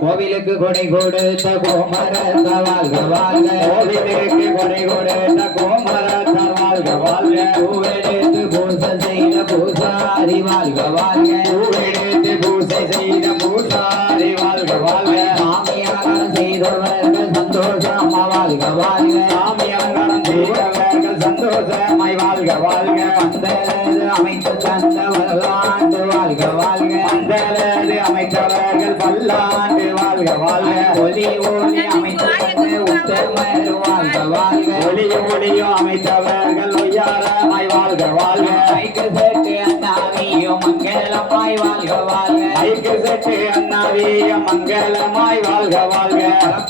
கோவிலுக்கு கொடை கொடுத்த கோமரத்த வாழ்க வாழ்க கோவிலுக்கு கொடை கொடுத்த கோமரத்த வாழ்க வாழ்க பூவெடுத்து பூசை செய்த பூசாரி வாழ்க வாழ்க பூவெடுத்து பூசை செய்த பூசாரி வாழ்க வாழ்க சாமியாரம் செய்தவர்கள் சந்தோஷமா வாழ்க வாழ்க சாமியாரம் செய்தவர்கள் சந்தோஷமாய் வாழ்க வாழ்க அந்தலது அமைத்து தந்த வரலாண்டு வாழ்க வாழ்க அந்தலது அமைத்தவர்கள் பல்லாண்டு வாழ்க வாழ்க ஒலி ஒளி அமைத்தவர்கள் உத்தமர் வாழ்க வாழ்க ஒலி ஒளியோ அமைத்தவர்கள் ஒய்யாரமாய் வாழ்க வாழ்க ஐக்கு செட்டு அண்ணாவியோ மங்களமாய் வாழ்க வாழ்க ஐக்கு செட்டு அண்ணாவியோ மங்களமாய் வாழ்க வாழ்க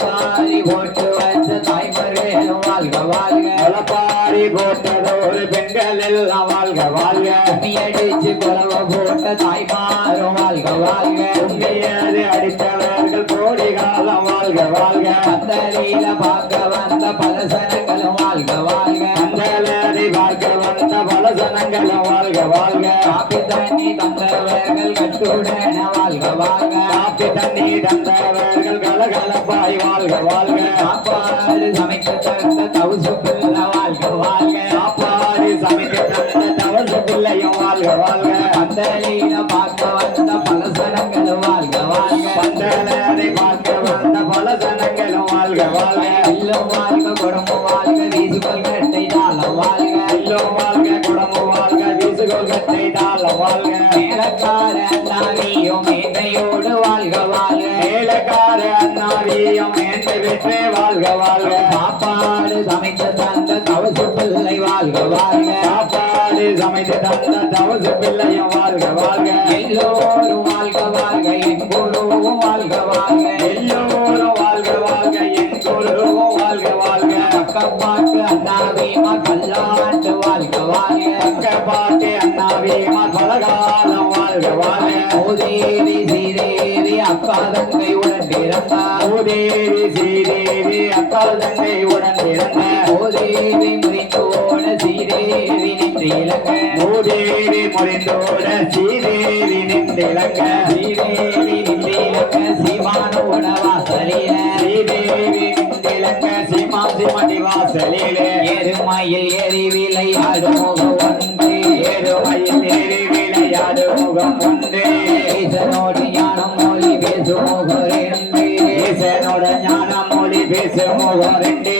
பாரி போட்டு வச்ச தாய்மர்களும் வாழ்க வாழ்க பாரி போட்டதோடு பெண்கள் எல்லாம் வாழ்க வாழ்க அடிச்சு குலவ போட்ட தாய்மாரும் வாழ்க வாழ்க உண்மையது அடித்தவர்கள் கோடி காலம் வாழ்க வாழ்க அந்தரியில பார்க்க வந்த பலசனங்களும் வாழ்க வாழ்க அந்தலரை பார்க்க வந்த பலசனங்களும் வாழ்க வாழ்க காப்பி தண்ணி தந்தவர்கள் கட்டுடன வாழ்க வாழ்க காப்பி தண்ணி தந்தவர்கள் கலகலப்பாய் வாழ்க வாழ்க சாப்பாடு சமைக்க தந்த தவுசு பிள்ளை வாழ்க வாழ்க சாப்பாடு சமைக்க தந்த தவசு பிள்ளையும் வாழ்க வாழ்க பந்தலில பார்க்க வந்த பலசனங்களும் வாழ்க வாழ்க பந்தலரை பார்க்க வந்த பலசனங்களும் வாழ்க வாழ்க எல்லும் வாழ்க குடும்பம் வாழ்க வீசுகோல் கட்டை தாளம் வாழ்க எல்லும் வாழ்க குடும்பம் வாழ்க வீசுகோல் கட்டை தாளம் வாழ்க மேலக்கார அண்ணாவியும் மேன்மையோடு வாழ்க வாழ்க மேலக்கார அண்ணாவியும் மேன்மை பெற்றே வாழ்க வாழ்க சாப்பாடு சமைத்த தந்த தவசு பிள்ளை வாழ்க வாழ்க சாப்பாடு சமைத்து தந்த தவசு பிள்ளையும் வாழ்க வாழ்க எல்லோரும் வாழ்க வாழ்க என் குருவும் வாழ்க வாழ்க எல்லோரும் வாழ்க வாழ்க என் குருவும் வாழ்க வாழ்க அக்கப்பாட்டு அண்ணாவிமா கல்லாட்டு வாழ்க வாழ்க அக்கப்பாட்டு அண்ணாவிமா பலகாலம் வாழ்க வாழ்க ஓதேவி ஸ்ரீதேவி அக்கா தங்கை உடன் பிறந்தா ஓதேவி ஸ்ரீதேவி அக்கா தங்கை உடன் பிறந்த ஓதேவி முறிந்தோட ஸ்ரீதேவி நின்றிலங்க ஓதேவி முறிந்தோட ஸ்ரீதேவி நின்றிலங்க ஸ்ரீதேவி நின்றிலங்க சீமானோட வாசலில ஸ்ரீதேவி நின்றிலங்க சீமாசிமணி வாசலில எருமையில் ஏறி விளையாடும் முகம் ஒன்று எருமையில் ஏறி விளையாடும் முகம் ஒன்று ஈசனோடு ஞானம் மொழி பேசும் முகம் ரெண்டு ஈசனோட ஞானம் மொழி பேசும் முகம் ரெண்டு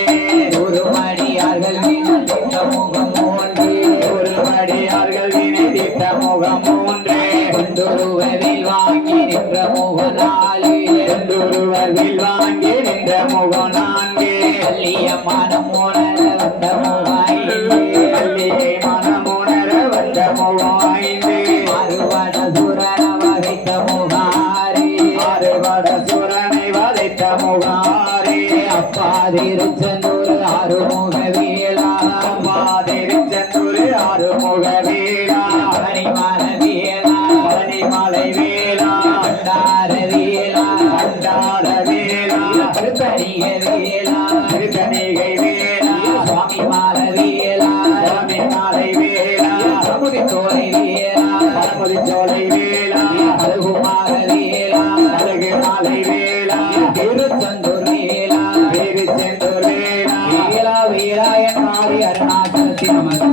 ஒருமடியார்கள் வினைத்திட்ட முகம் மூன்று ஒருமடியார்கள் வினைத்திட்ட முகம் மூன்று ஒன்றுருவில் வாங்கி நின்ற முகம் நாலு ஒன்றுருவில் வாங்கி நின்ற முகம் நான்கு கல்லிய மனம் உணர வந்த முகம் ஐந்து கல்லியை மனம் உணர வந்த முகம் ஐந்து அறுவட சுரண வகைத்த முகாரி அறுவட சுரணை வதைத்த முகாரி அப்பா திருச்செந்தூர் ஆறுமுக வேளா அப்பா திருச்செந்தூர் ஆறுமுக வேளா பனிமலை வேளா பனிமலை வேளா கண்டார வேளா கண்டார வேளா திருத்தணிகை வேளா திருத்தணிகை வேளா சுவாமி மாலை வேளா சுவாமி மாலை வேளா சமுதி சோலை வேளா சமுதி சோலை வேளா அழகுமார வேளா அழகு மாலை வேளா திருச்செந்தூர் வேளா திருச்செந்தூர் வேளா வேளா வேளா என் மாறி அருணாச்சலத்தின் நமக்கு